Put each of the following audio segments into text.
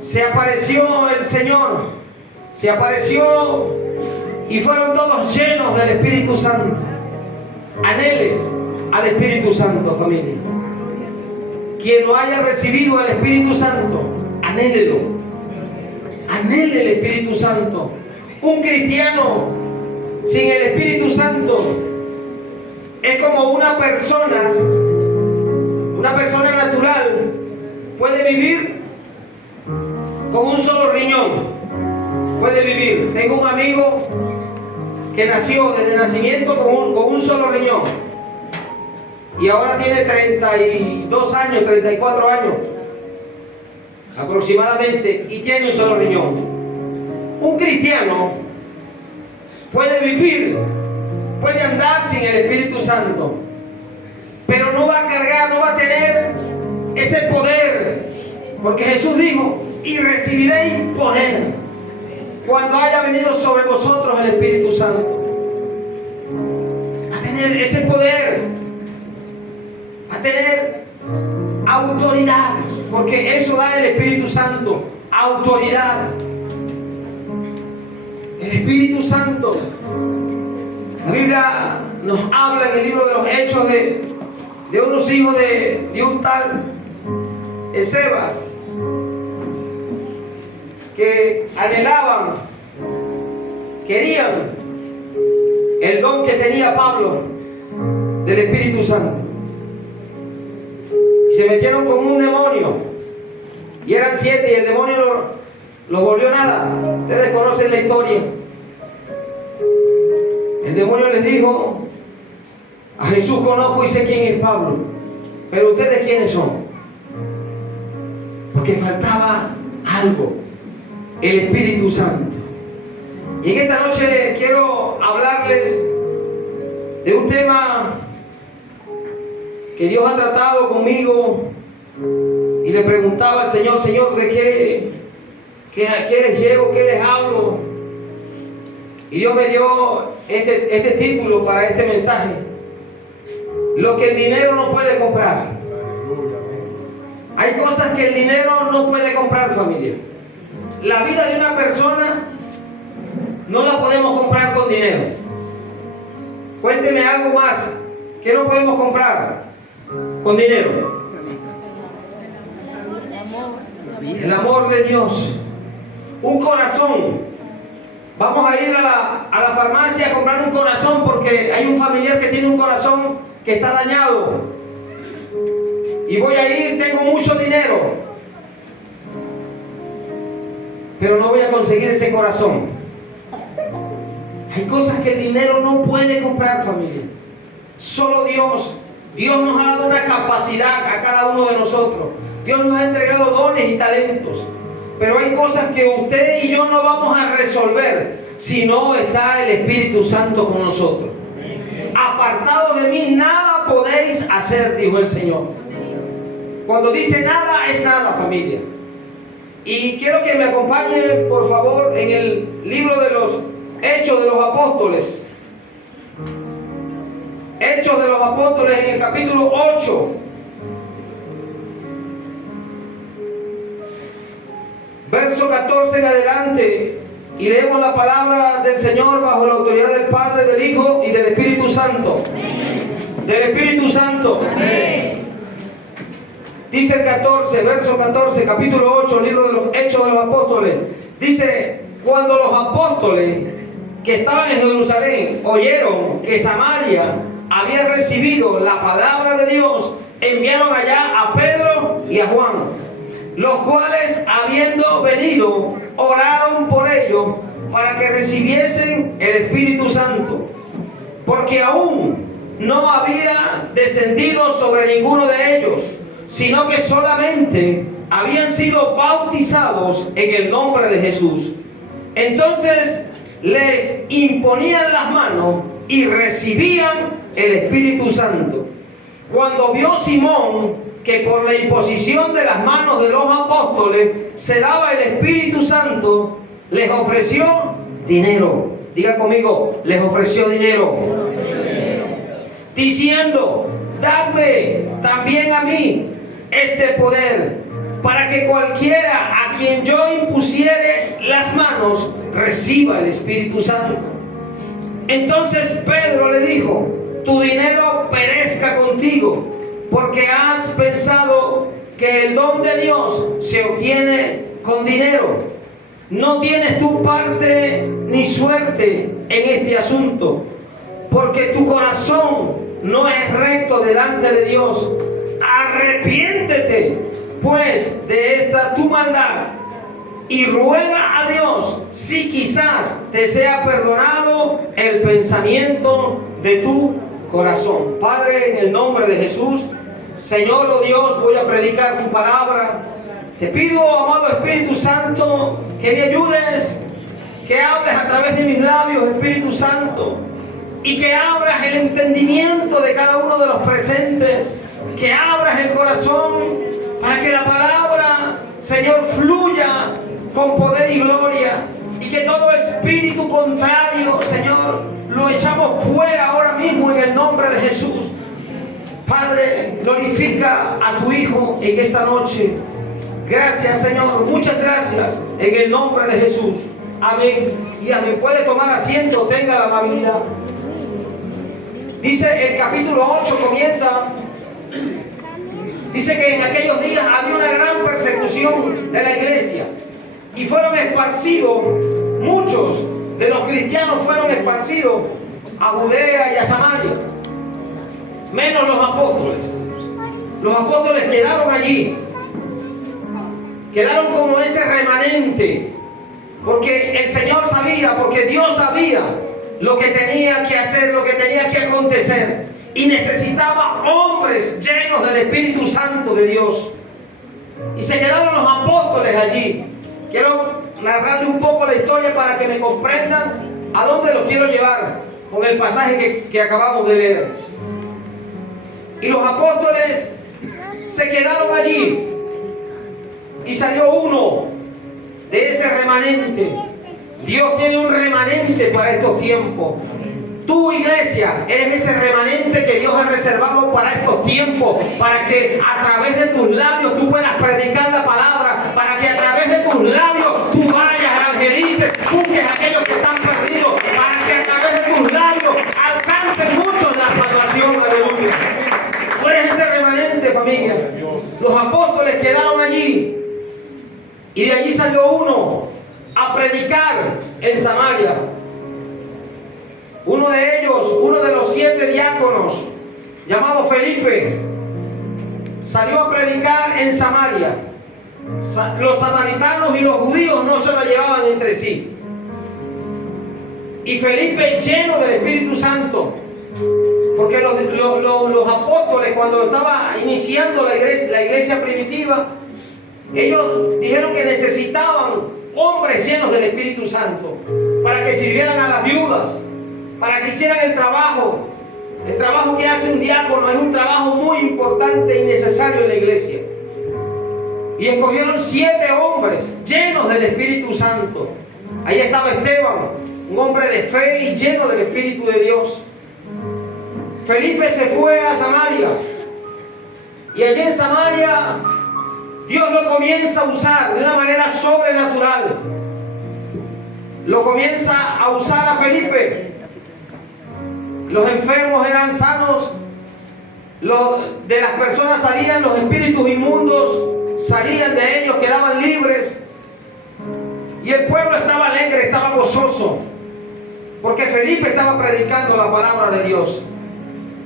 se apareció el Señor, se apareció y fueron todos llenos del Espíritu Santo. Anhele al Espíritu Santo, familia. Quien no haya recibido al Espíritu Santo, anhélelo. Anhele el Espíritu Santo. Un cristiano sin el Espíritu Santo es como una persona natural. Puede vivir con un solo riñón. Puede vivir. Tengo un amigo que nació desde nacimiento con un solo riñón. Y ahora tiene 32 años, 34 años aproximadamente, y tiene un solo riñón. Un cristiano puede vivir, puede andar sin el Espíritu Santo, pero no va a cargar, no va a tener ese poder, porque Jesús dijo: y recibiréis poder cuando haya venido sobre vosotros el Espíritu Santo. A tener ese poder, a tener autoridad, porque eso da el Espíritu Santo, autoridad. El Espíritu Santo, la Biblia nos habla en el libro de los Hechos de unos hijos de un tal Escevas, que anhelaban, querían el don que tenía Pablo del Espíritu Santo. Y se metieron con un demonio, y eran 7, y el demonio lo volvió nada. Ustedes conocen la historia. El demonio les dijo: a Jesús conozco y sé quién es Pablo, pero ustedes quiénes son. Porque faltaba algo, el Espíritu Santo. Y en esta noche quiero hablarles de un tema que Dios ha tratado conmigo, y le preguntaba al Señor: Señor, ¿de qué les llevo? ¿Qué les hablo? Y Dios me dio este título para este mensaje: lo que el dinero no puede comprar. Hay cosas que el dinero no puede comprar, familia. La vida de una persona no la podemos comprar con dinero. Cuénteme algo más que no podemos comprar con dinero. El amor de Dios. Un corazón. Vamos a ir a la farmacia a comprar un corazón porque hay un familiar que tiene un corazón que está dañado. Y voy a ir, tengo mucho dinero, pero no voy a conseguir ese corazón. Hay cosas que el dinero no puede comprar, familia. Solo Dios nos ha dado una capacidad a cada uno de nosotros. Dios nos ha entregado dones y talentos. Pero hay cosas que usted y yo no vamos a resolver si no está el Espíritu Santo con nosotros. Apartado de mí nada podéis hacer, dijo el Señor. Cuando dice nada, es nada, familia. Y quiero que me acompañe, por favor, en el libro de los Hechos de los Apóstoles. Hechos de los Apóstoles, en el capítulo 8. Verso 14 en adelante. Y leemos la palabra del Señor bajo la autoridad del Padre, del Hijo y del Espíritu Santo. Amén. Del Espíritu Santo. Amén. Dice el 14, verso 14, capítulo 8, libro de los Hechos de los Apóstoles. Dice: cuando los apóstoles que estaban en Jerusalén oyeron que Samaria había recibido la palabra de Dios, enviaron allá a Pedro y a Juan, los cuales, habiendo venido, oraron por ellos para que recibiesen el Espíritu Santo, porque aún no había descendido sobre ninguno de ellos, sino que solamente habían sido bautizados en el nombre de Jesús. Entonces les imponían las manos y recibían el Espíritu Santo. Cuando vio Simón que por la imposición de las manos de los apóstoles se daba el Espíritu Santo, les ofreció dinero. Diga conmigo: les ofreció dinero. Diciendo: dadme también a mí este poder, para que cualquiera a quien yo sanos reciba el Espíritu Santo. Entonces Pedro le dijo: tu dinero perezca contigo, porque has pensado que el don de Dios se obtiene con dinero. No tienes tu parte ni suerte en este asunto, porque tu corazón no es recto delante de Dios. Arrepiéntete pues de esta tu maldad y ruega a Dios si quizás te sea perdonado el pensamiento de tu corazón. Padre, en el nombre de Jesús, Señor, oh Dios, voy a predicar tu palabra. Te pido, amado Espíritu Santo, que me ayudes, que hables a través de mis labios, Espíritu Santo, y que abras el entendimiento de cada uno de los presentes, que abras el corazón para que la palabra, Señor, fluya con poder y gloria, y que todo espíritu contrario, Señor, lo echamos fuera ahora mismo en el nombre de Jesús. Padre, glorifica a tu Hijo en esta noche. Gracias, Señor, muchas gracias en el nombre de Jesús. Amén y amén. Puede tomar asiento, tenga la amabilidad. Dice el capítulo 8, comienza. Dice que en aquellos días había una gran persecución de la iglesia y fueron esparcidos, muchos de los cristianos fueron esparcidos a Judea y a Samaria, menos los apóstoles. Los apóstoles quedaron allí, quedaron como ese remanente, porque el Señor sabía, porque Dios sabía lo que tenía que hacer, lo que tenía que acontecer, y necesitaba hombres llenos del Espíritu Santo de Dios. Y se quedaron los apóstoles allí. Quiero narrarle un poco la historia para que me comprendan a dónde los quiero llevar con el pasaje que acabamos de leer. Y los apóstoles se quedaron allí, y salió uno de ese remanente. Dios tiene un remanente para estos tiempos. Tu iglesia eres ese remanente que Dios ha reservado para estos tiempos, para que a través de tus labios tú puedas predicar la palabra, para que a través de tus labios tú vayas, evangelices, busques a aquellos que están perdidos, para que a través de tus labios alcancen muchos la salvación. Aleluya. Tú eres ese remanente, familia. Los apóstoles quedaron allí, y de allí salió uno a predicar en Samaria. Uno de ellos, uno de los 7 diáconos, llamado Felipe, salió a predicar en Samaria. Los samaritanos y los judíos no se lo llevaban entre sí. Y Felipe, lleno del Espíritu Santo, porque los apóstoles, cuando estaba iniciando la iglesia primitiva, ellos dijeron que necesitaban hombres llenos del Espíritu Santo para que sirvieran a las viudas, para que hicieran el trabajo. El trabajo que hace un diácono es un trabajo muy importante y necesario en la iglesia. Y escogieron 7 hombres llenos del Espíritu Santo. Ahí estaba Esteban, un hombre de fe y lleno del Espíritu de Dios. Felipe se fue a Samaria, y allí en Samaria Dios lo comienza a usar de una manera sobrenatural. Lo comienza a usar a Felipe. Los enfermos eran sanos, de las personas salían los espíritus inmundos, salían de ellos, quedaban libres. Y el pueblo estaba alegre, estaba gozoso, porque Felipe estaba predicando la palabra de Dios.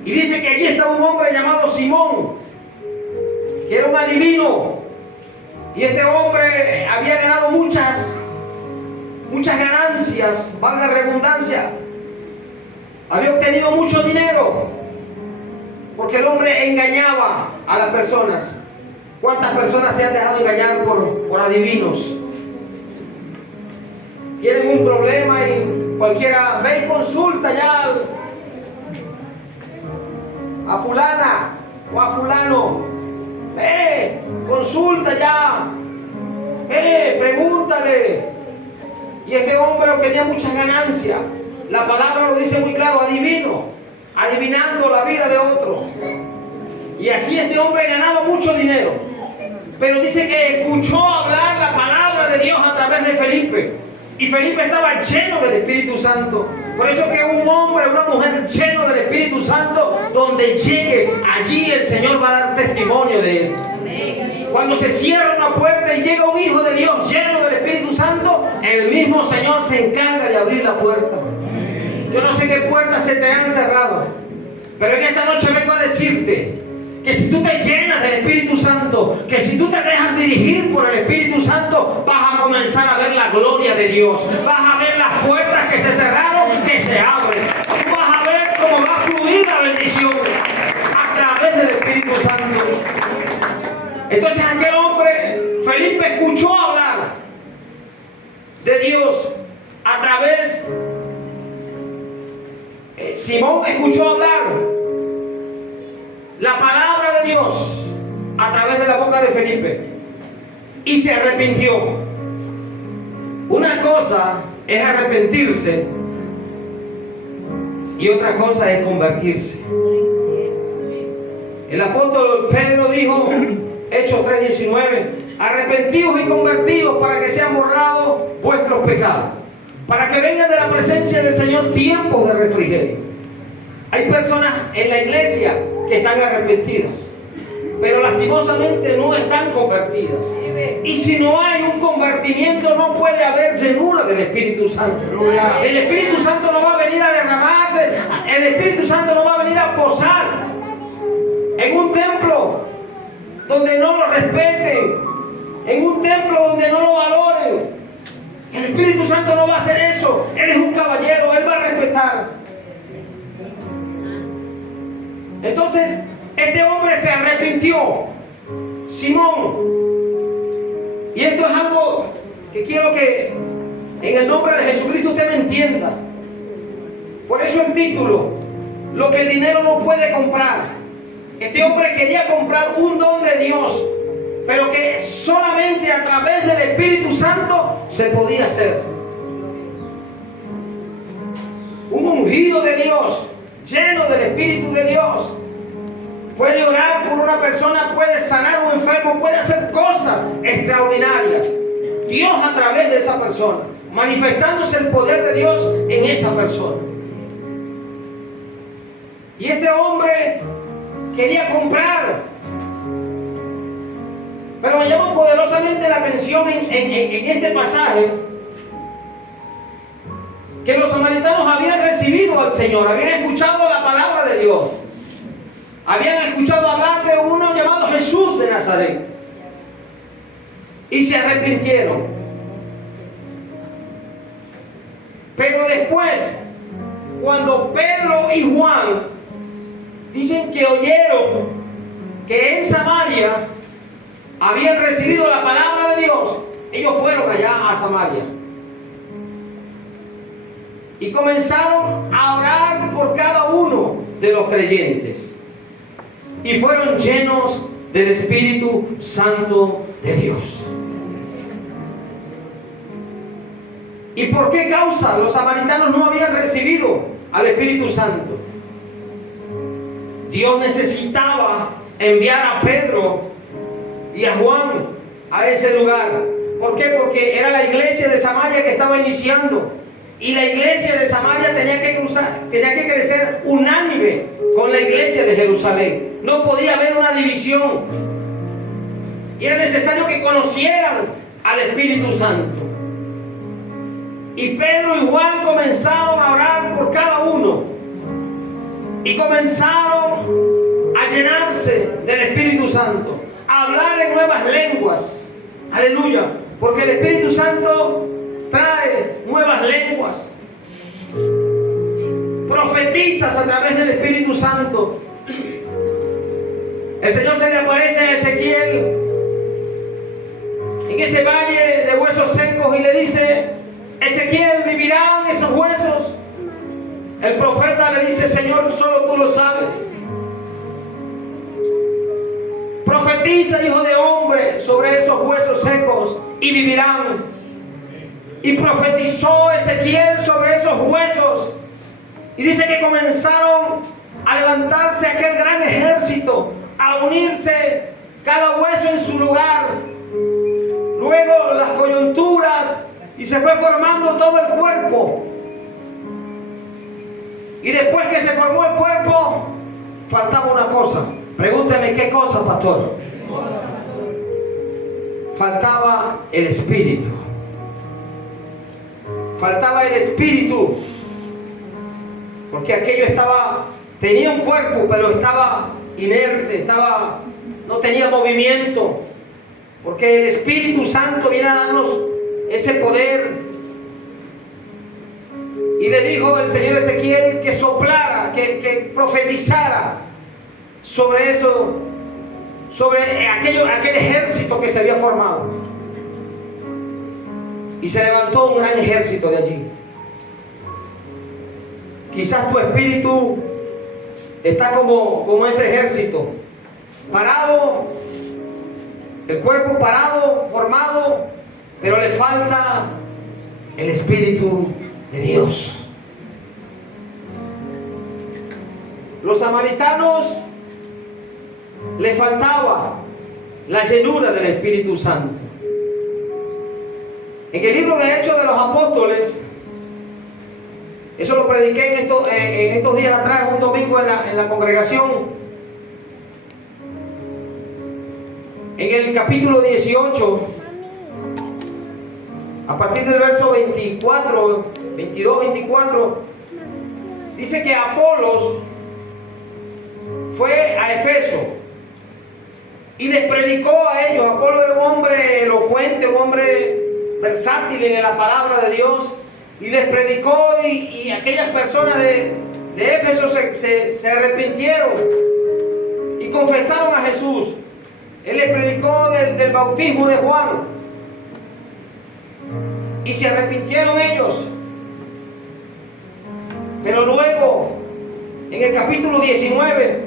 Y dice que allí estaba un hombre llamado Simón, que era un adivino. Y este hombre había ganado muchas ganancias, valga la redundancia. Había obtenido mucho dinero, porque el hombre engañaba a las personas. ¿Cuántas personas se han dejado engañar por adivinos? Tienen un problema y cualquiera ve y consulta ya a fulana o a fulano. Consulta ya. Pregúntale. Y este hombre obtenía muchas ganancias. La palabra lo dice muy claro, adivino, adivinando la vida de otros. Y así este hombre ganaba mucho dinero. Pero dice que escuchó hablar la palabra de Dios a través de Felipe. Y Felipe estaba lleno del Espíritu Santo. Por eso que un hombre, una mujer lleno del Espíritu Santo, donde llegue, allí el Señor va a dar testimonio de él. Cuando se cierra una puerta y llega un hijo de Dios lleno del Espíritu Santo, el mismo Señor se encarga de abrir la puerta. Yo no sé qué puertas se te han cerrado, pero en esta noche vengo a decirte que si tú te llenas del Espíritu Santo, que si tú te dejas dirigir por el Espíritu Santo, vas a comenzar a ver la gloria de Dios. Vas a ver las puertas que se cerraron, que se abren. Vas a ver cómo va a fluir la bendición a través del Espíritu Santo. Entonces aquel hombre, Felipe, escuchó hablar de Dios a través, Simón escuchó hablar la palabra de Dios a través de la boca de Felipe y se arrepintió. Una cosa es arrepentirse y otra cosa es convertirse. El apóstol Pedro dijo, Hechos 3:19, arrepentidos y convertidos para que sean borrados vuestros pecados, para que vengan de la presencia del Señor tiempos de refrigerio. Hay personas en la iglesia que están arrepentidas, pero lastimosamente no están convertidas. Y si no hay un convertimiento, no puede haber llenura del Espíritu Santo. El Espíritu Santo no va a venir a derramarse, el Espíritu Santo no va a venir a posar en un templo donde no lo respeten, en un templo donde no lo valoren. El Espíritu Santo no va a hacer eso. Él es un caballero, Él va a respetar. Entonces, este hombre se arrepintió, Simón. Y esto es algo que quiero que en el nombre de Jesucristo usted me entienda. Por eso el título, lo que el dinero no puede comprar. Este hombre quería comprar un don de Dios, pero que solamente a través del Espíritu Santo se podía hacer. Un ungido de Dios, lleno del Espíritu de Dios, puede orar por una persona, puede sanar a un enfermo, puede hacer cosas extraordinarias. Dios a través de esa persona, manifestándose el poder de Dios en esa persona. Y este hombre quería comprar, pero me llama poderosamente la atención en este pasaje que los samaritanos habían recibido al Señor, habían escuchado la palabra de Dios, habían escuchado hablar de uno llamado Jesús de Nazaret y se arrepintieron. Pero después, cuando Pedro y Juan dicen que oyeron que en Samaria habían recibido la palabra de Dios, ellos fueron allá a Samaria y comenzaron a orar por cada uno de los creyentes y fueron llenos del Espíritu Santo de Dios. ¿Y por qué causa los samaritanos no habían recibido al Espíritu Santo? Dios necesitaba enviar a Pedro y a Juan a ese lugar. ¿Por qué? Porque era la iglesia de Samaria que estaba iniciando. Y la iglesia de Samaria tenía que crecer unánime con la iglesia de Jerusalén. No podía haber una división. Y era necesario que conocieran al Espíritu Santo. Y Pedro y Juan comenzaron a orar por cada uno. Y comenzaron a llenarse del Espíritu Santo, a hablar en nuevas lenguas. Aleluya. Porque el Espíritu Santo trae nuevas lenguas. Profetizas a través del Espíritu Santo. El Señor se le aparece a Ezequiel en ese valle de huesos secos y le dice: Ezequiel, ¿vivirán esos huesos? El profeta le dice: Señor, solo tú lo sabes. Profetiza, hijo de hombre, sobre esos huesos secos y vivirán. Y profetizó Ezequiel sobre esos huesos. Y dice que comenzaron a levantarse aquel gran ejército, a unirse cada hueso en su lugar. Luego las coyunturas, y se fue formando todo el cuerpo. Y después que se formó el cuerpo, faltaba una cosa. Pregúnteme, ¿qué cosa, pastor? Faltaba el espíritu. Faltaba el espíritu. Porque aquello tenía un cuerpo, pero estaba inerte, no tenía movimiento. Porque el Espíritu Santo viene a darnos ese poder. Y le dijo el Señor Ezequiel que soplara, que profetizara sobre eso, sobre aquel ejército que se había formado. Y se levantó un gran ejército de allí. Quizás tu espíritu está como ese ejército, parado, el cuerpo parado, formado, pero le falta el Espíritu de Dios. Los samaritanos le faltaba la llenura del Espíritu Santo. En el libro de Hechos de los Apóstoles, eso lo prediqué en estos días atrás, un domingo en la congregación. En el capítulo 18, a partir del verso 22, 24, dice que Apolos fue a Efeso y les predicó a ellos. Apolos era un hombre elocuente, un hombre versátil en la palabra de Dios, y les predicó, y aquellas personas de Éfeso se arrepintieron y confesaron a Jesús. Él les predicó del bautismo de Juan y se arrepintieron ellos. Pero luego, en el capítulo 19,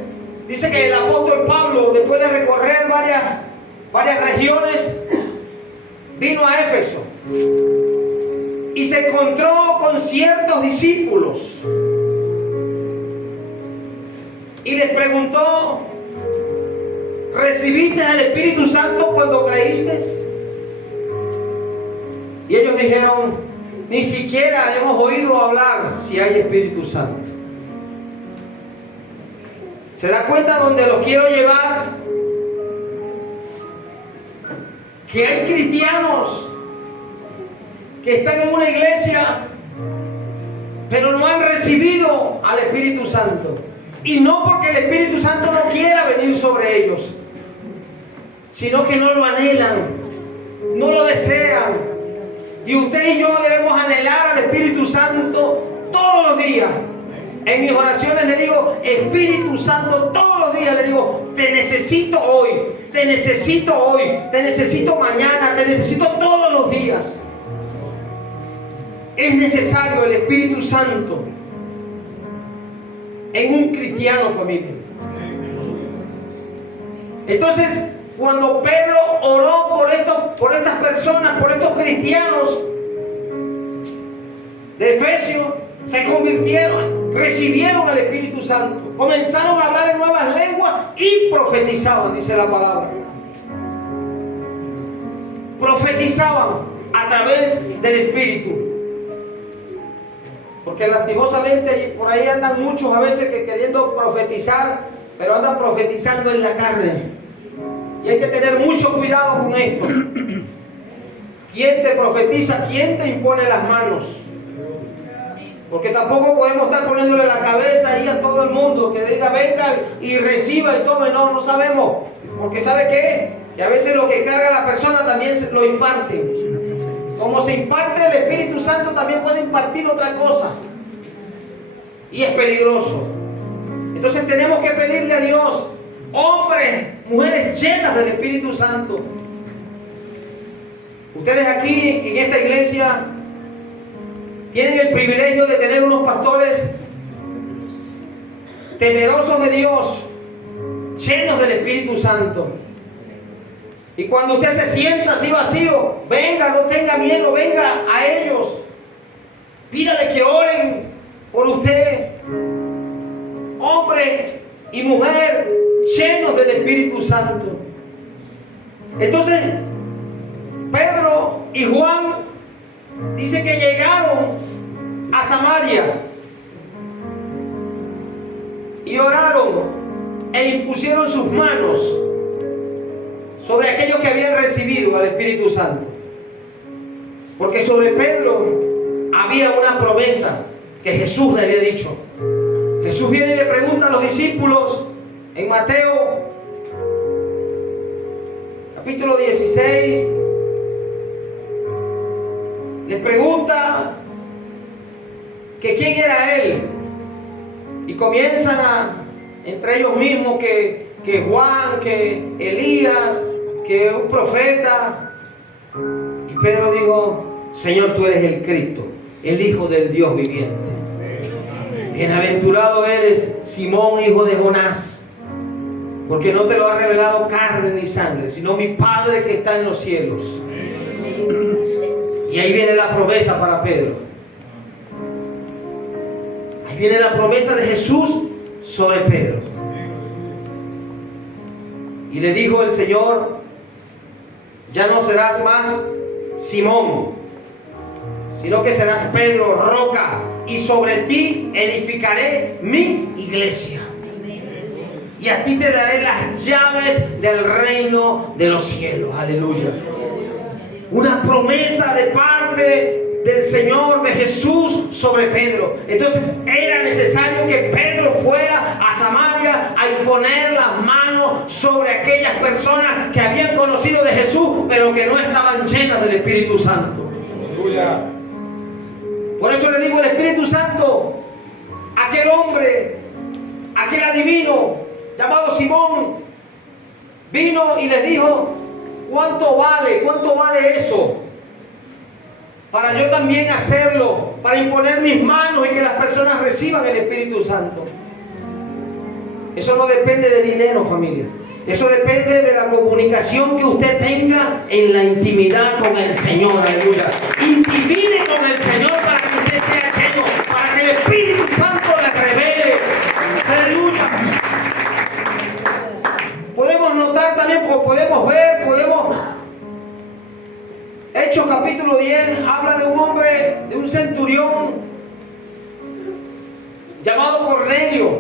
dice que el apóstol Pablo, después de recorrer varias regiones, vino a Éfeso y se encontró con ciertos discípulos y les preguntó: ¿recibiste al Espíritu Santo cuando creíste? Y ellos dijeron: ni siquiera hemos oído hablar si hay Espíritu Santo. ¿Se da cuenta donde los quiero llevar? Que hay cristianos que están en una iglesia, pero no han recibido al Espíritu Santo. Y no porque el Espíritu Santo no quiera venir sobre ellos, sino que no lo anhelan, no lo desean. Y usted y yo debemos anhelar al Espíritu Santo todos los días. En mis oraciones le digo: Espíritu Santo, todos los días le digo: te necesito hoy, te necesito hoy, te necesito mañana, te necesito todos los días. Es necesario el Espíritu Santo en un cristiano, familia. Entonces, cuando Pedro oró por estas personas, por estos cristianos de Efesios, se convirtieron, recibieron el Espíritu Santo, comenzaron a hablar en nuevas lenguas y profetizaban, dice la palabra. Profetizaban a través del Espíritu. Porque lastimosamente por ahí andan muchos a veces que queriendo profetizar, pero andan profetizando en la carne. Y hay que tener mucho cuidado con esto. ¿Quién te profetiza? ¿Quién te impone las manos? Porque tampoco podemos estar poniéndole la cabeza ahí a todo el mundo que diga: venga y reciba y tome. No sabemos. Porque ¿sabe qué? Que a veces lo que carga la persona también lo imparte. Como se imparte el Espíritu Santo, también puede impartir otra cosa. Y es peligroso. Entonces tenemos que pedirle a Dios hombres, mujeres llenas del Espíritu Santo. Ustedes aquí en esta iglesia tienen el privilegio de tener unos pastores temerosos de Dios, llenos del Espíritu Santo. Y cuando usted se sienta así vacío, venga, no tenga miedo, venga a ellos. Pídale que oren por usted. Hombre y mujer llenos del Espíritu Santo. Entonces, Pedro y Juan dice que llegaron a Samaria y oraron e impusieron sus manos sobre aquellos que habían recibido al Espíritu Santo. Porque sobre Pedro había una promesa que Jesús le había dicho. Jesús viene y le pregunta a los discípulos en Mateo capítulo 16, les pregunta que quién era él, y comienzan entre ellos mismos que Juan, que Elías, que un profeta. Y Pedro dijo: Señor, tú eres el Cristo, el Hijo del Dios viviente. Bienaventurado eres, Simón, hijo de Jonás, porque no te lo ha revelado carne ni sangre, sino mi Padre que está en los cielos. Y ahí viene la promesa para Pedro. Ahí viene la promesa de Jesús sobre Pedro. Y le dijo el Señor: ya no serás más Simón, sino que serás Pedro, roca, y sobre ti edificaré mi iglesia. Y a ti te daré las llaves del reino de los cielos. Aleluya. Una promesa de parte del Señor, de Jesús, sobre Pedro. Entonces era necesario que Pedro fuera a Samaria a imponer las manos sobre aquellas personas que habían conocido de Jesús, pero que no estaban llenas del Espíritu Santo. Aleluya. Por eso le digo, el Espíritu Santo, aquel hombre, aquel adivino llamado Simón, vino y les dijo: ¿cuánto vale eso? Para yo también hacerlo, para imponer mis manos y que las personas reciban el Espíritu Santo. Eso no depende de dinero, familia. Eso depende de la comunicación que usted tenga en la intimidad con el Señor. Aleluya. Intimide con el Señor para que usted sea lleno, para que el Espíritu Santo le revele. Aleluya. Podemos notar también, podemos ver, Hechos capítulo 10 habla de un hombre, de un centurión llamado Cornelio,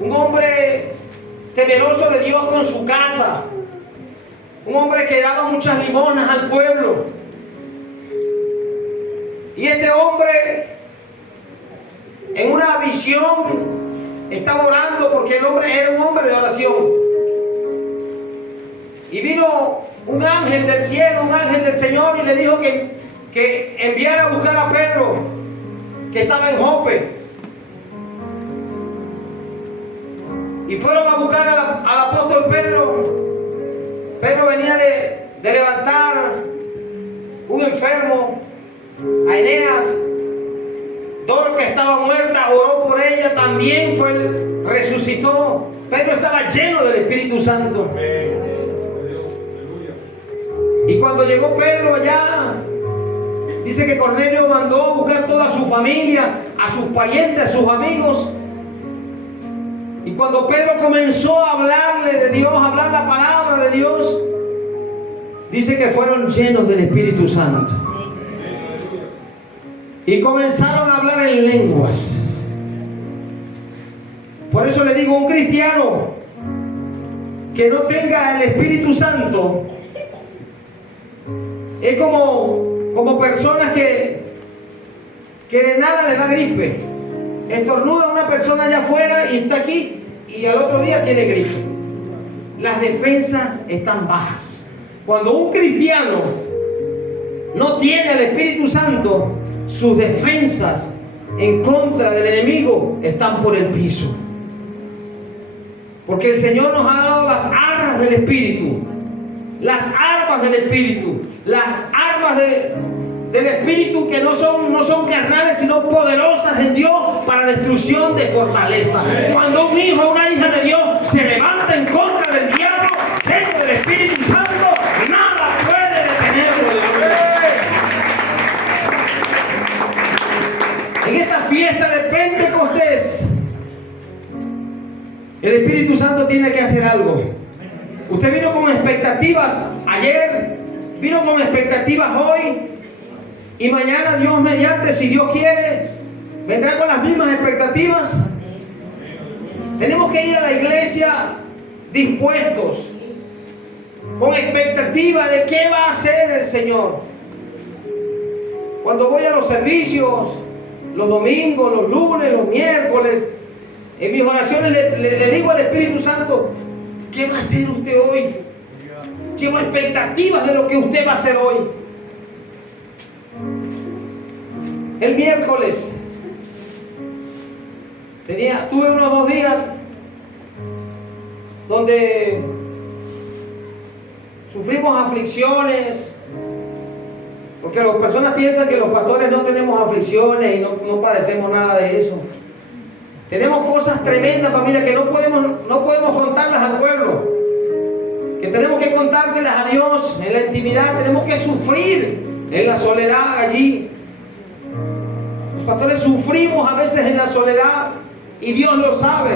un hombre temeroso de Dios con su casa, un hombre que daba muchas limonas al pueblo. Y este hombre, en una visión, estaba orando, porque el hombre era un hombre de oración. Y vino un ángel del cielo, un ángel del Señor, y le dijo que enviara a buscar a Pedro, que estaba en Jope. Y fueron a buscar al apóstol Pedro. Pedro venía de levantar un enfermo, a Eneas. Dorca estaba muerta, oró por ella, también resucitó. Pedro estaba lleno del Espíritu Santo. Y cuando llegó Pedro allá, dice que Cornelio mandó a buscar toda su familia, a sus parientes, a sus amigos. Y cuando Pedro comenzó a hablarle de Dios, a hablar la palabra de Dios, dice que fueron llenos del Espíritu Santo. Y comenzaron a hablar en lenguas. Por eso le digo, un cristiano que no tenga el Espíritu Santo es como personas que de nada le da gripe. Estornuda a una persona allá afuera y está aquí, y al otro día tiene gripe. Las defensas están bajas. Cuando un cristiano no tiene el Espíritu Santo, sus defensas en contra del enemigo están por el piso. Porque el Señor nos ha dado las armas del Espíritu, las armas del Espíritu, las armas del Espíritu, que no son carnales, sino poderosas en Dios para destrucción de fortaleza. Cuando un hijo o una hija de Dios se levanta en contra del diablo, lleno del Espíritu Santo, nada puede detenerlo. En esta fiesta de Pentecostés, el Espíritu Santo tiene que hacer algo. Usted vino con expectativas ayer, vino con expectativas hoy, Y mañana, Dios mediante, si Dios quiere, vendrá con las mismas expectativas. Tenemos que ir a la iglesia dispuestos, con expectativa de qué va a hacer el Señor. Cuando voy a los servicios, los domingos, los lunes, los miércoles, en mis oraciones le digo al Espíritu Santo, ¿qué va a hacer usted hoy? Llevo expectativas de lo que usted va a hacer hoy. El miércoles tuve unos 2 días donde sufrimos aflicciones, porque las personas piensan que los pastores no tenemos aflicciones y no padecemos nada de eso. Tenemos cosas tremendas, familia, que no podemos contarlas al pueblo, que tenemos que contárselas a Dios en la intimidad. Tenemos que sufrir en la soledad allí. Los pastores sufrimos a veces en la soledad y Dios lo sabe.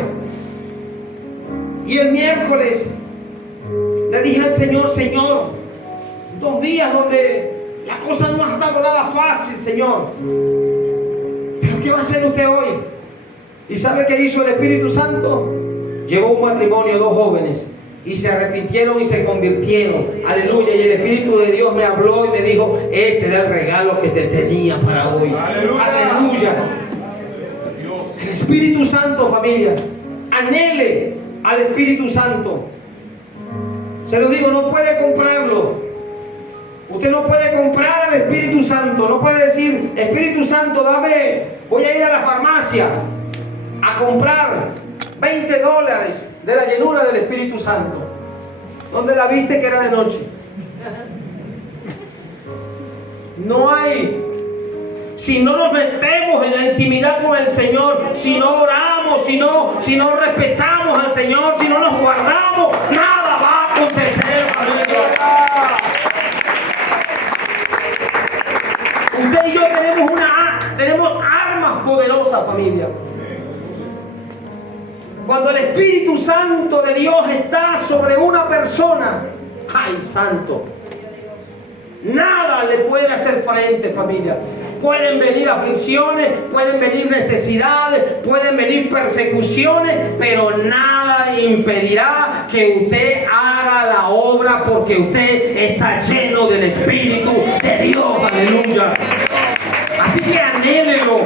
Y el miércoles le dije al Señor, Señor, 2 días donde la cosa no ha estado nada fácil, Señor, pero ¿qué va a hacer usted hoy? ¿Y sabe qué hizo el Espíritu Santo? Llevó un matrimonio, 2 jóvenes, y se arrepintieron y se convirtieron. Aleluya. Y el Espíritu de Dios me habló y me dijo, ese era el regalo que te tenía para hoy. Aleluya. Aleluya. El Espíritu Santo, familia, anhele al Espíritu Santo. Se lo digo, no puede comprarlo. Usted no puede comprar al Espíritu Santo. No puede decir, Espíritu Santo, voy a ir a la farmacia a comprar $20 de la llenura del Espíritu Santo. ¿Dónde la viste que era de noche? No hay. Si no nos metemos en la intimidad con el Señor, si no oramos, si no respetamos al Señor, si no nos guardamos, nada va a acontecer, familia. Usted y yo tenemos armas poderosas, familia. Cuando el Espíritu Santo de Dios está sobre una persona, ¡ay, santo! Nada le puede hacer frente, familia. Pueden venir aflicciones, pueden venir necesidades, pueden venir persecuciones, pero nada impedirá que usted haga la obra, porque usted está lleno del Espíritu de Dios. Aleluya. Así que anhélelo.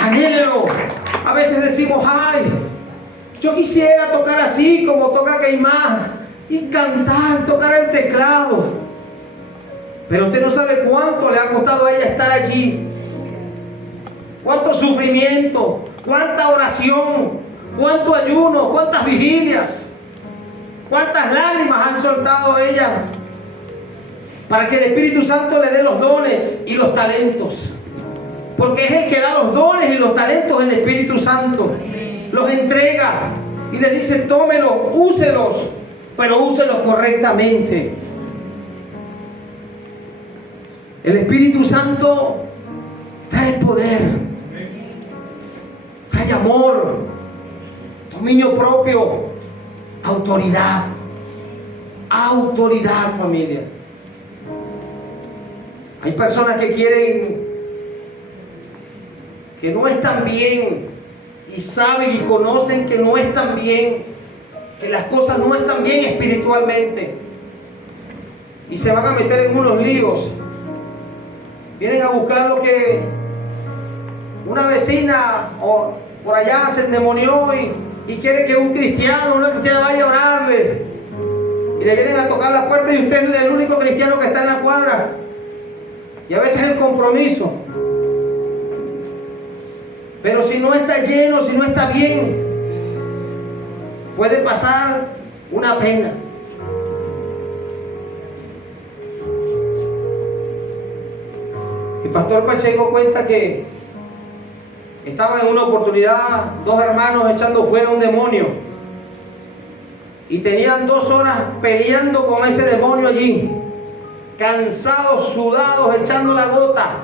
Anhélelo. A veces decimos, ay, yo quisiera tocar así como toca Caimán y cantar, tocar el teclado. Pero usted no sabe cuánto le ha costado a ella estar allí. Cuánto sufrimiento, cuánta oración, cuánto ayuno, cuántas vigilias, cuántas lágrimas han soltado ella para que el Espíritu Santo le dé los dones y los talentos. Porque es el que da los dones y los talentos en el Espíritu Santo. Los entrega y le dice, tómelos, úselos, pero úselos correctamente. El Espíritu Santo trae poder, trae amor, dominio propio, autoridad. Autoridad, familia. Hay personas que quieren, que no están bien, y saben y conocen que no están bien, que las cosas no están bien espiritualmente, y se van a meter en unos líos. Vienen a buscar lo que una vecina o por allá se endemonió y quiere que un cristiano o una cristiana vaya a orarle, y le vienen a tocar la puerta y usted es el único cristiano que está en la cuadra, y a veces el compromiso. Pero si no está lleno, si no está bien, puede pasar una pena. El pastor Pacheco cuenta que estaba en una oportunidad 2 hermanos echando fuera un demonio y tenían 2 horas peleando con ese demonio allí, cansados, sudados, echando la gota.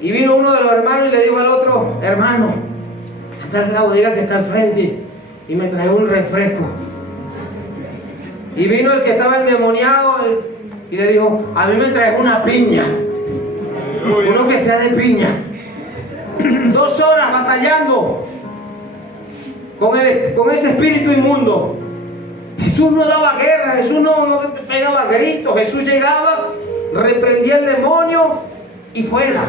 Y vino uno de los hermanos y le dijo al otro, hermano, está al lado, diga que está al frente, y me trae un refresco. Y vino el que estaba endemoniado y le dijo: a mí me traes una piña, uno que sea de piña. 2 horas batallando con ese espíritu inmundo. Jesús no daba guerra, Jesús no pegaba gritos. Jesús llegaba, reprendía el demonio y fuera.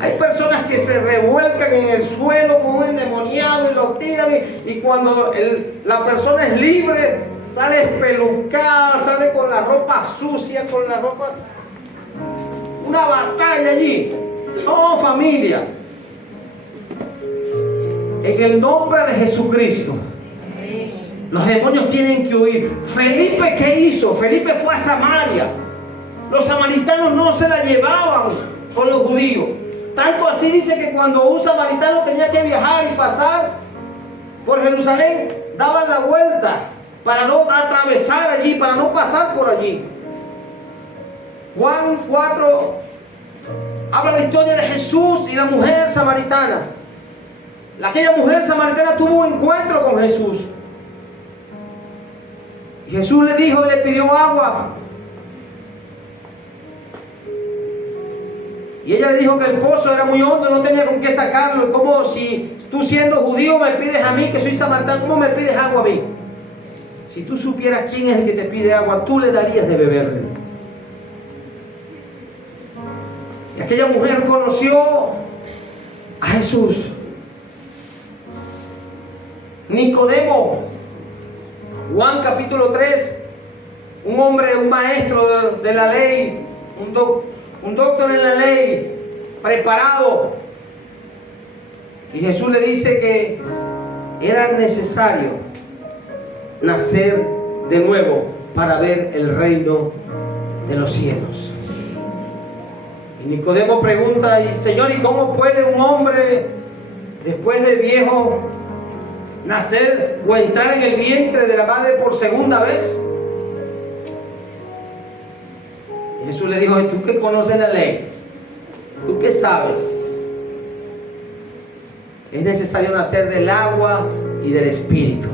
Hay personas que se revuelcan en el suelo con un endemoniado y lo tiran, y cuando la persona es libre, sale espelucada, sale con la ropa sucia, con la ropa... Una batalla allí. No, familia. En el nombre de Jesucristo, los demonios tienen que huir. Felipe, ¿qué hizo? Felipe fue a Samaria. Los samaritanos no se la llevaban con los judíos. Tanto así dice que cuando un samaritano tenía que viajar y pasar por Jerusalén, daban la vuelta para no atravesar allí, para no pasar por allí. Juan 4 habla la historia de Jesús y la mujer samaritana. Aquella mujer samaritana tuvo un encuentro con Jesús. Y Jesús le dijo y le pidió agua. Y ella le dijo que el pozo era muy hondo, no tenía con qué sacarlo. ¿Cómo, si tú siendo judío me pides a mí, que soy samaritano, cómo me pides agua a mí? Si tú supieras quién es el que te pide agua, tú le darías de beberle. Y aquella mujer conoció a Jesús. Nicodemo, Juan capítulo 3, un hombre, un maestro de la ley, un doctor en la ley, preparado. Y Jesús le dice que era necesario nacer de nuevo para ver el reino de los cielos. Y Nicodemo pregunta: y Señor, ¿y cómo puede un hombre después de viejo nacer o entrar en el vientre de la madre por segunda vez? Y Jesús le dijo: tú que conoces la ley, tú que sabes, es necesario nacer del agua y del espíritu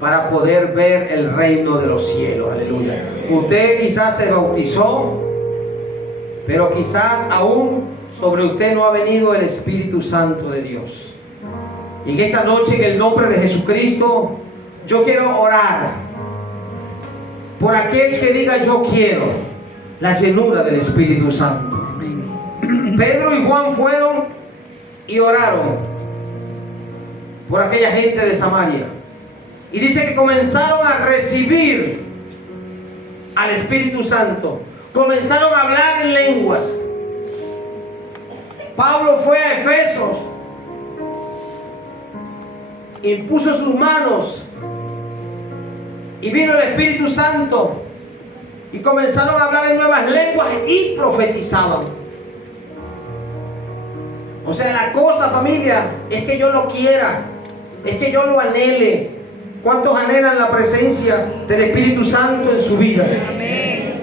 para poder ver el reino de los cielos. Aleluya. Usted quizás se bautizó, pero quizás aún sobre usted no ha venido el Espíritu Santo de Dios. Y en esta noche, en el nombre de Jesucristo, yo quiero orar por aquel que diga: yo quiero la llenura del Espíritu Santo. Pedro y Juan fueron y oraron por aquella gente de Samaria. Y dice que comenzaron a recibir al Espíritu Santo. Comenzaron a hablar en lenguas. Pablo fue a Efesos, impuso sus manos y vino el Espíritu Santo y comenzaron a hablar en nuevas lenguas y profetizaban. O sea, la cosa, familia, es que yo lo quiera, es que yo lo anhele. ¿Cuántos anhelan la presencia del Espíritu Santo en su vida? Amén.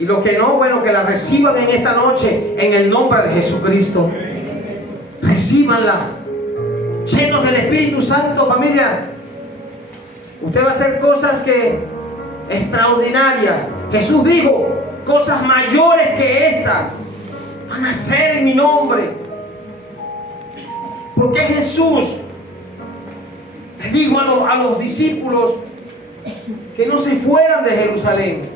Y los que no, bueno, que la reciban en esta noche en el nombre de Jesucristo. Recíbanla. Llenos del Espíritu Santo, familia. Usted va a hacer cosas extraordinarias. Jesús dijo: cosas mayores que estas van a ser en mi nombre. Porque Jesús le dijo a los discípulos que no se fueran de Jerusalén,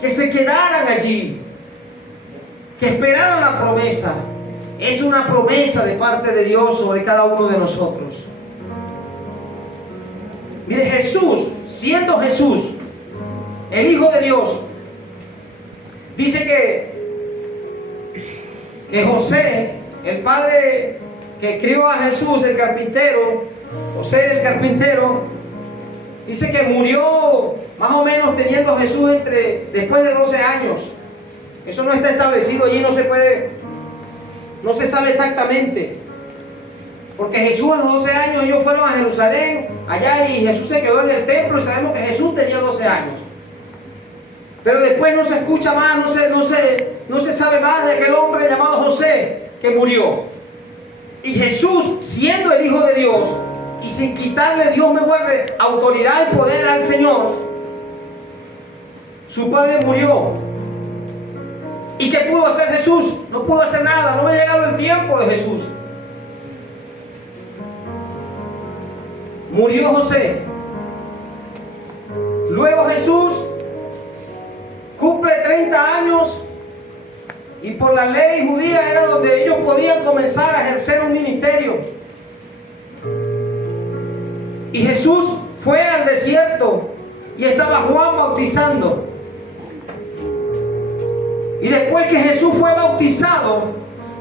que se quedaran allí, que esperaran la promesa. Es una promesa de parte de Dios sobre cada uno de nosotros. Mire, Jesús, siendo Jesús el Hijo de Dios, dice que José, el padre que crió a Jesús, el carpintero, José el carpintero, dice que murió más o menos teniendo Jesús después de 12 años. Eso no está establecido allí, no se sabe exactamente. Porque Jesús a los 12 años ellos fueron a Jerusalén, allá, y Jesús se quedó en el templo, y sabemos que Jesús tenía 12 años. Pero después no se escucha más, no se sabe más de aquel hombre llamado José que murió. Y Jesús, siendo el Hijo de Dios, y sin quitarle, Dios me guarde, autoridad y poder al Señor, Su padre murió. ¿Y qué pudo hacer Jesús? No pudo hacer nada, no había llegado el tiempo de Jesús. Murió José. Luego Jesús cumple 30 años y por la ley judía era donde ellos podían comenzar a ejercer un ministerio. Y Jesús fue al desierto y estaba Juan bautizando. Y después que Jesús fue bautizado,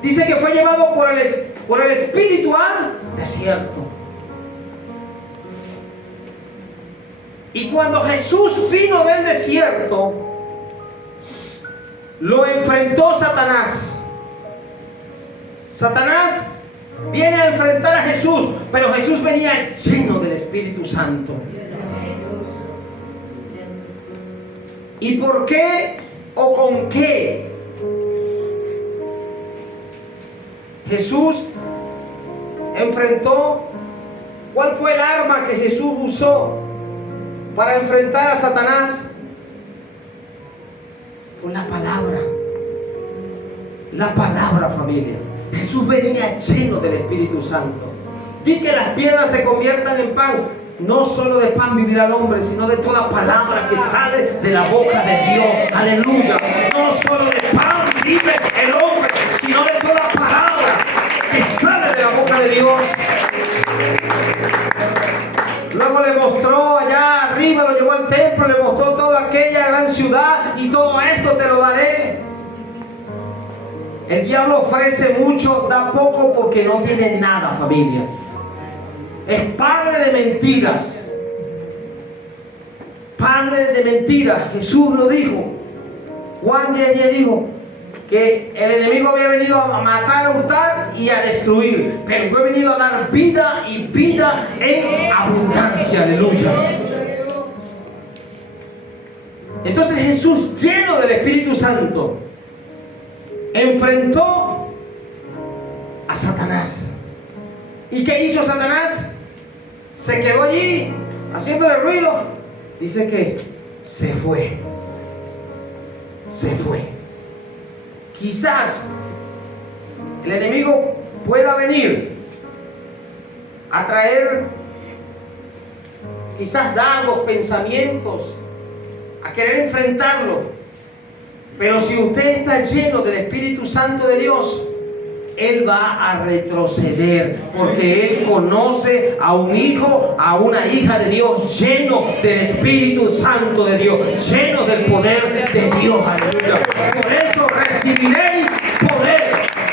dice que fue llevado por el Espíritu al desierto. Y cuando Jesús vino del desierto, lo enfrentó Satanás. Satanás viene a enfrentar a Jesús, pero Jesús venía lleno del Espíritu Santo. ¿Y por qué o con qué Jesús enfrentó? ¿Cuál fue el arma que Jesús usó para enfrentar a Satanás? Con la palabra. La palabra, familia. Jesús venía lleno del Espíritu Santo. Di que las piedras se conviertan en pan. No solo de pan vivirá el hombre, sino de toda palabra que sale de la boca de Dios. Aleluya. No solo de pan vive el hombre, sino de toda palabra que sale de la boca de Dios. Luego le mostró allá arriba, lo llevó al templo, le mostró toda aquella gran ciudad y todo esto te lo daré. El diablo ofrece mucho, da poco porque no tiene nada, familia. Es padre de mentiras. Padre de mentiras. Jesús lo dijo. Juan 10:10 dijo que el enemigo había venido a matar, a hurtar y a destruir, pero fue venido a dar vida y vida en abundancia. Aleluya. Entonces Jesús, lleno del Espíritu Santo, enfrentó a Satanás. ¿Y qué hizo Satanás? Se quedó allí haciéndole ruido. Dice que se fue. Se fue. Quizás el enemigo pueda venir a traer quizás dardos, pensamientos, a querer enfrentarlo. Pero si usted está lleno del Espíritu Santo de Dios, Él va a retroceder, porque Él conoce a un hijo, a una hija de Dios, lleno del Espíritu Santo de Dios, lleno del poder de Dios. Aleluya. Por eso recibiréis poder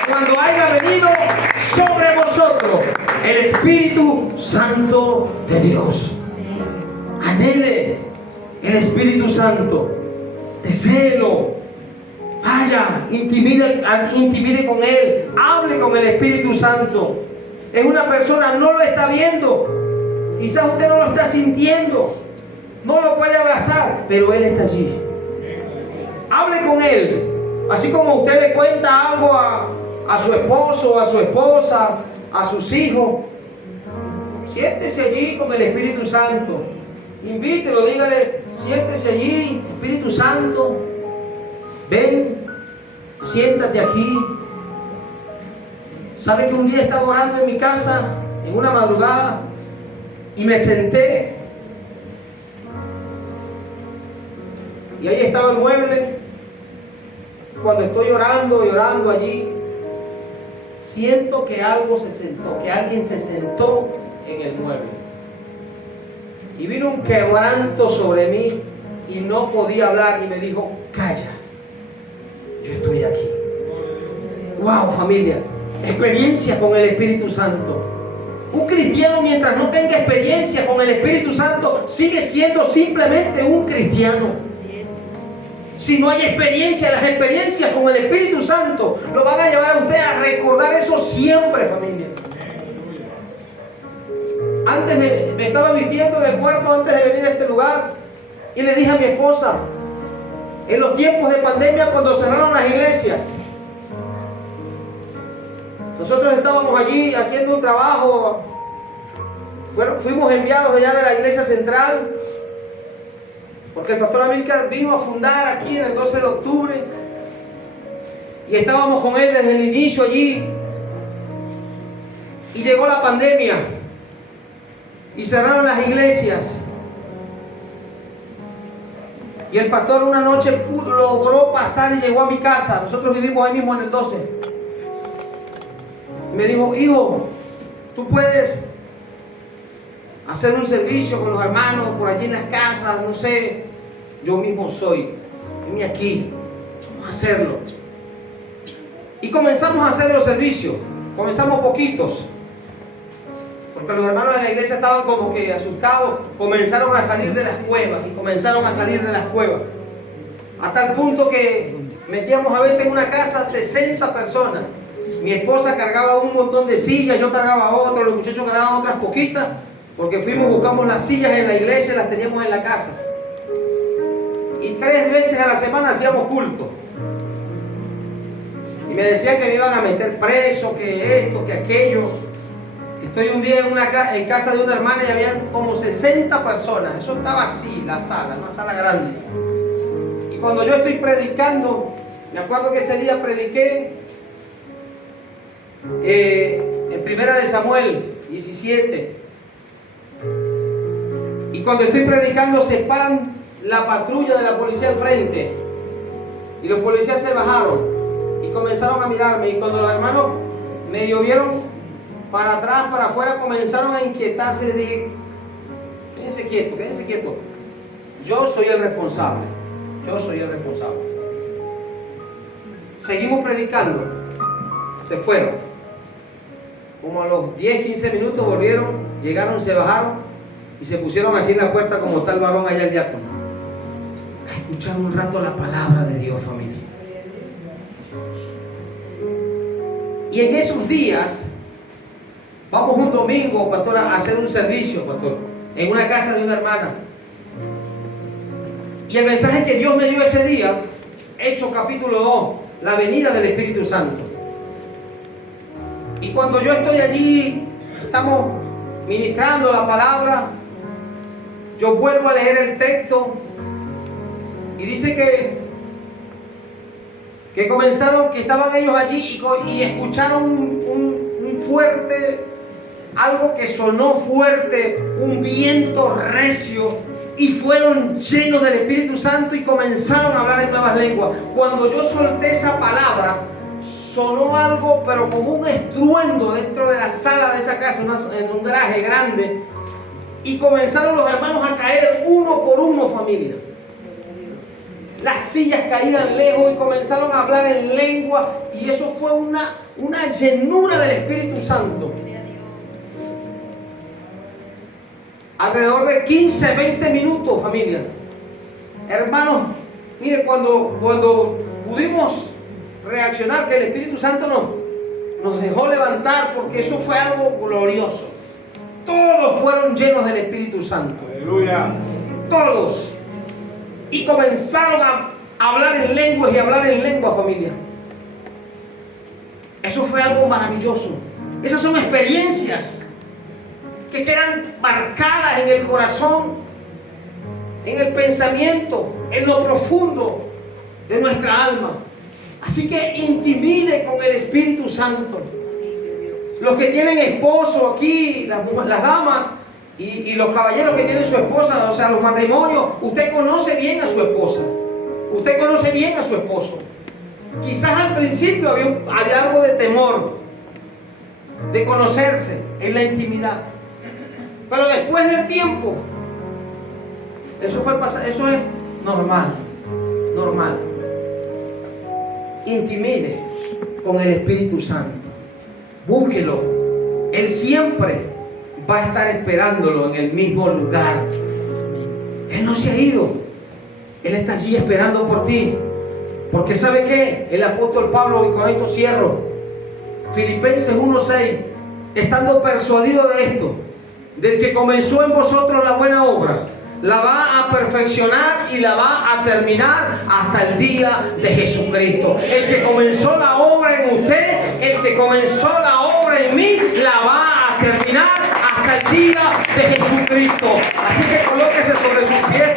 cuando haya venido sobre vosotros el Espíritu Santo de Dios. Anhele el Espíritu Santo, deséelo. Vaya, intimide con Él, hable con el Espíritu Santo. Es una persona, no lo está viendo, quizás usted no lo está sintiendo, no lo puede abrazar, pero Él está allí. Hable con Él, así como usted le cuenta algo a su esposo, a su esposa, a sus hijos. Siéntese allí con el Espíritu Santo, invítelo, dígale, siéntese allí, Espíritu Santo. Ven, siéntate aquí. ¿Sabe que un día estaba orando en mi casa, en una madrugada, y me senté? Y ahí estaba el mueble. Cuando estoy orando allí, siento que algo se sentó, que alguien se sentó en el mueble. Y vino un quebranto sobre mí y no podía hablar y me dijo, calla. Yo estoy aquí. Wow, familia. Experiencia con el Espíritu Santo. Un cristiano, mientras no tenga experiencia con el Espíritu Santo, sigue siendo simplemente un cristiano. Si no hay experiencia, las experiencias con el Espíritu Santo lo van a llevar a usted a recordar eso siempre, familia. Me estaba vistiendo en el cuarto antes de venir a este lugar y le dije a mi esposa, en los tiempos de pandemia, cuando cerraron las iglesias, nosotros estábamos allí haciendo un trabajo. Fuimos enviados de allá de la iglesia central Porque el pastor Amílcar vino a fundar aquí en el 12 de octubre y estábamos con él desde el inicio allí. Y llegó la pandemia y cerraron las iglesias. Y el pastor una noche logró pasar y llegó a mi casa. Nosotros vivimos ahí mismo en el 12. Y me dijo: hijo, tú puedes hacer un servicio con los hermanos por allí en las casas, no sé. Yo mismo soy. Vine aquí. Vamos a hacerlo. Y comenzamos a hacer los servicios. Comenzamos poquitos. Porque los hermanos de la iglesia estaban como que asustados. Comenzaron a salir de las cuevas. Y comenzaron a salir de las cuevas. Hasta el punto que metíamos a veces en una casa 60 personas. Mi esposa cargaba un montón de sillas, yo cargaba otro, los muchachos cargaban otras poquitas. Porque fuimos, buscamos las sillas en la iglesia y las teníamos en la casa. Y 3 veces a la semana hacíamos culto. Y me decían que me iban a meter preso, que esto, que aquello. Estoy un día en casa de una hermana y habían como 60 personas. Eso estaba así, la sala, una sala grande. Y cuando yo estoy predicando, me acuerdo que ese día prediqué en Primera de Samuel 17. Y cuando estoy predicando se paran la patrulla de la policía al frente. Y los policías se bajaron y comenzaron a mirarme. Y cuando los hermanos medio vieron para atrás, para afuera, comenzaron a inquietarse. Y les dije: quédense quietos, quédense quietos. Yo soy el responsable. Yo soy el responsable. Seguimos predicando. Se fueron. Como a los 10-15 minutos volvieron, llegaron, se bajaron y se pusieron así en la puerta como tal varón allá el diácono. A escuchar un rato la palabra de Dios, familia. Y en esos días vamos un domingo, pastor, a hacer un servicio, pastor, en una casa de una hermana. Y el mensaje que Dios me dio ese día, Hechos capítulo 2, la venida del Espíritu Santo. Y cuando yo estoy allí, estamos ministrando la palabra, yo vuelvo a leer el texto y dice que comenzaron, que estaban ellos allí y escucharon un fuerte, algo que sonó fuerte, un viento recio, y fueron llenos del Espíritu Santo y comenzaron a hablar en nuevas lenguas. Cuando yo solté esa palabra, sonó algo, pero como un estruendo dentro de la sala de esa casa, en un garaje grande, y comenzaron los hermanos a caer uno por uno, familia. Las sillas caían lejos y comenzaron a hablar en lengua, y eso fue una llenura del Espíritu Santo. Alrededor de 15-20 minutos, familia. Hermanos, mire, cuando pudimos reaccionar, que el Espíritu Santo nos dejó levantar, porque eso fue algo glorioso. Todos fueron llenos del Espíritu Santo. Aleluya. Todos. Y comenzaron a hablar en lenguas y hablar en lengua, familia. Eso fue algo maravilloso. Esas son experiencias que quedan marcadas en el corazón, en el pensamiento, en lo profundo de nuestra alma. Así que intimide con el Espíritu Santo. Los que tienen esposo aquí, las damas y los caballeros que tienen su esposa, o sea, los matrimonios, usted conoce bien a su esposa. Usted conoce bien a su esposo. Quizás al principio había algo de temor, de conocerse en la intimidad. Pero después del tiempo, eso es normal. Intimide con el Espíritu Santo. Búsquelo. Él siempre va a estar esperándolo en el mismo lugar. Él no se ha ido. Él está allí esperando por ti. Porque ¿sabe qué? El apóstol Pablo, y con esto cierro, Filipenses 1:6, estando persuadido de esto, del que comenzó en vosotros la buena obra, la va a perfeccionar y la va a terminar hasta el día de Jesucristo. El que comenzó la obra en usted, el que comenzó la obra en mí, la va a terminar hasta el día de Jesucristo. Así que colóquese sobre sus pies.